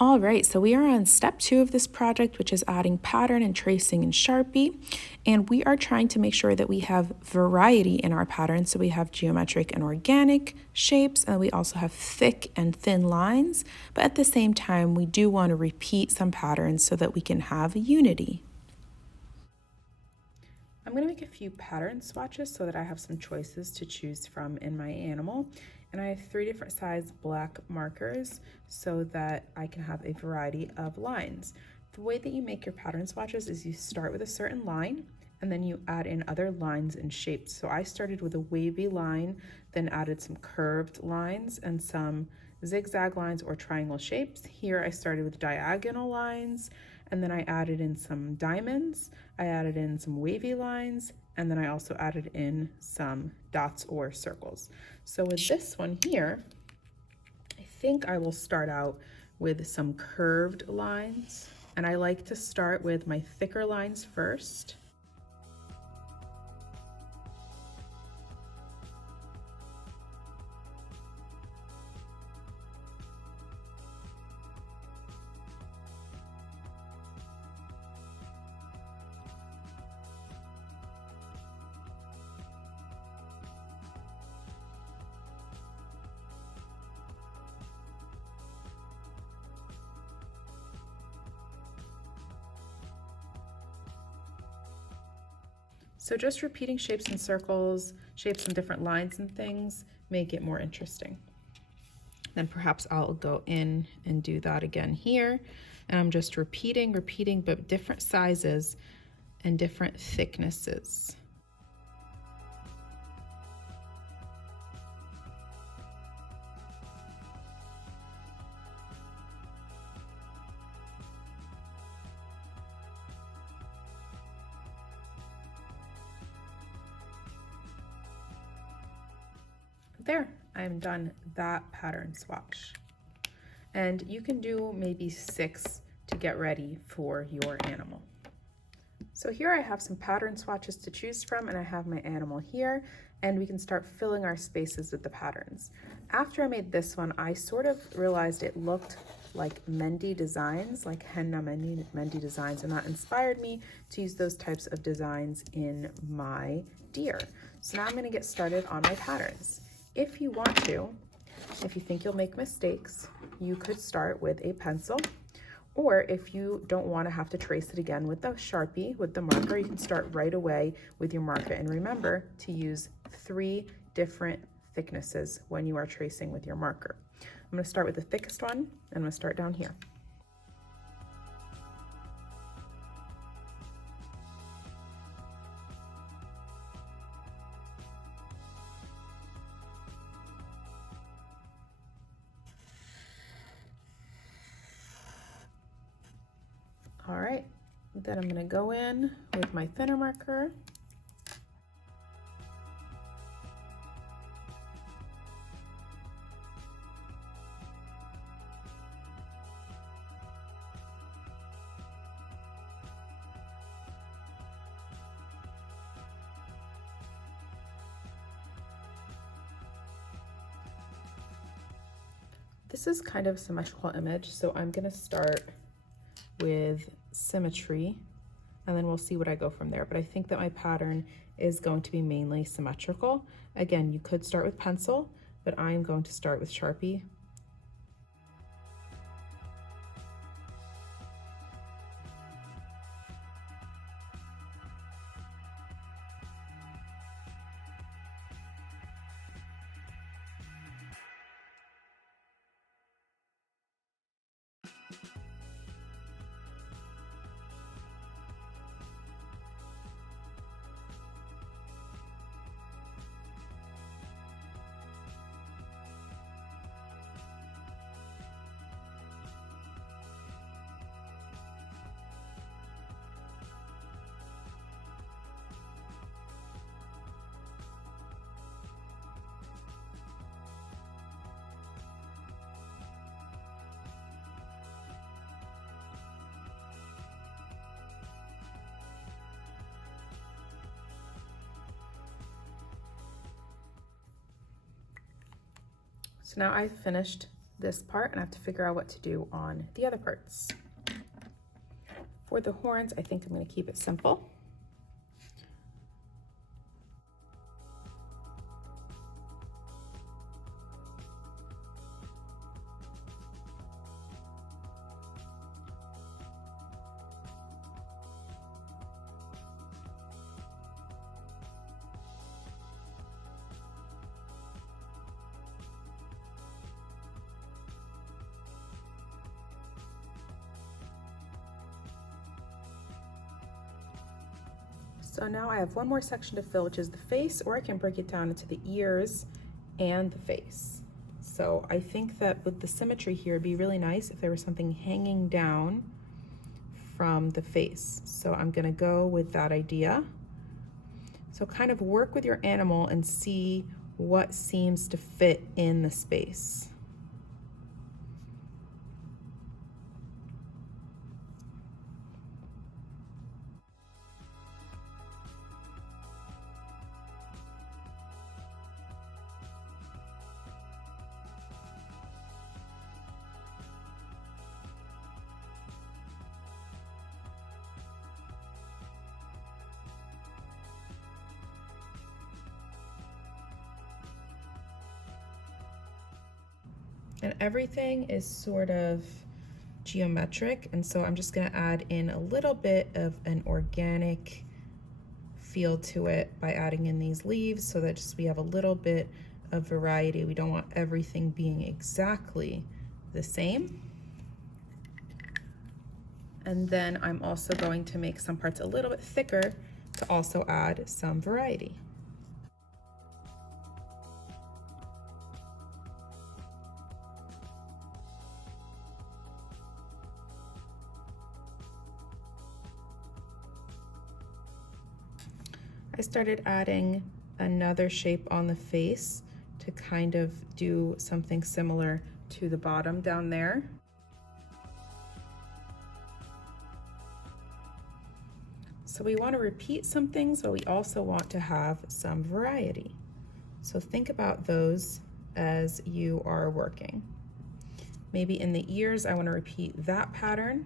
All right, so we are on step 2 of this project, which is adding pattern and tracing in Sharpie. And we are trying to make sure that we have variety in our patterns. So we have geometric and organic shapes, and we also have thick and thin lines. But at the same time, we do want to repeat some patterns so that we can have unity. I'm going to make a few pattern swatches so that I have some choices to choose from in my animal. And I have 3 different size black markers so that I can have a variety of lines. The way that you make your pattern swatches is you start with a certain line and then you add in other lines and shapes. So I started with a wavy line, then added some curved lines and some zigzag lines or triangle shapes. Here I started with diagonal lines, and then I added in some diamonds, I added in some wavy lines, and then I also added in some dots or circles. So with this one here, I think I will start out with some curved lines, and I like to start with my thicker lines first. So just repeating shapes and circles, shapes and different lines and things make it more interesting. Then perhaps I'll go in and do that again here. And I'm just repeating, but different sizes and different thicknesses. There, I'm done that pattern swatch. And you can do maybe 6 to get ready for your animal. So here I have some pattern swatches to choose from, and I have my animal here, and we can start filling our spaces with the patterns. After I made this one, I sort of realized it looked like Mendy designs, like henna Mendy designs, and that inspired me to use those types of designs in my deer. So now I'm going to get started on my patterns. If you want to, if you think you'll make mistakes, you could start with a pencil, or if you don't want to have to trace it again with the Sharpie, with the marker, you can start right away with your marker. And remember to use 3 different thicknesses when you are tracing with your marker. I'm going to start with the thickest one, and I'm going to start down here. All right, then I'm going to go in with my thinner marker. This is kind of a symmetrical image, so I'm going to start with Symmetry, and then we'll see what I go from there. But I think that my pattern is going to be mainly symmetrical. Again, you could start with pencil, but I'm going to start with Sharpie. So now I've finished this part and I have to figure out what to do on the other parts. For the horns, I think I'm going to keep it simple. So now I have one more section to fill, which is the face, or I can break it down into the ears and the face. So I think that with the symmetry here, it'd be really nice if there was something hanging down from the face. So I'm gonna go with that idea. So kind of work with your animal and see what seems to fit in the space. And everything is sort of geometric, and so I'm just gonna add in a little bit of an organic feel to it by adding in these leaves so that just we have a little bit of variety. We don't want everything being exactly the same. And then I'm also going to make some parts a little bit thicker to also add some variety. I started adding another shape on the face to kind of do something similar to the bottom down there. So we want to repeat some things, but we also want to have some variety. So think about those as you are working. Maybe in the ears, I want to repeat that pattern.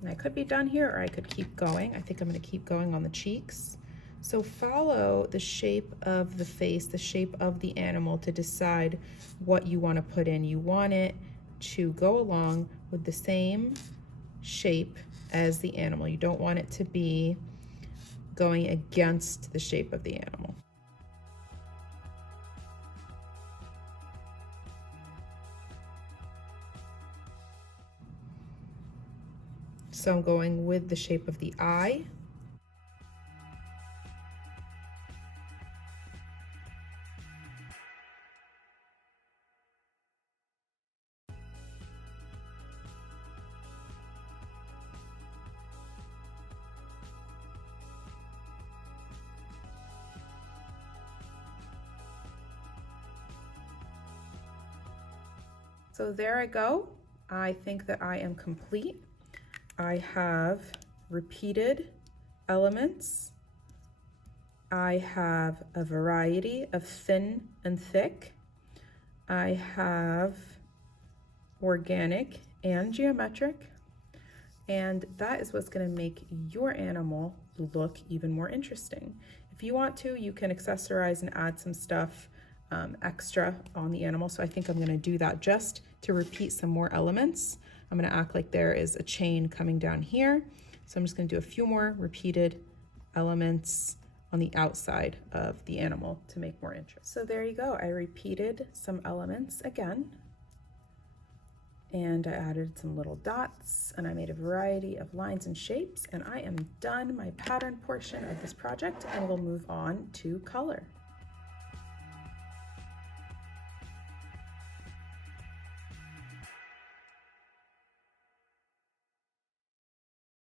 And I could be done here, or I could keep going. I think I'm going to keep going on the cheeks. So follow the shape of the face, the shape of the animal to decide what you want to put in. You want it to go along with the same shape as the animal. You don't want it to be going against the shape of the animal. So I'm going with the shape of the eye. So there I go. I think that I am complete. I have repeated elements. I have a variety of thin and thick. I have organic and geometric. And that is what's going to make your animal look even more interesting. If you want to, you can accessorize and add some stuff extra on the animal. So I think I'm going to do that just to repeat some more elements. I'm going to act like there is a chain coming down here. So I'm just going to do a few more repeated elements on the outside of the animal to make more interest. So there you go. I repeated some elements again, and I added some little dots, and I made a variety of lines and shapes, and I am done my pattern portion of this project, and we'll move on to color.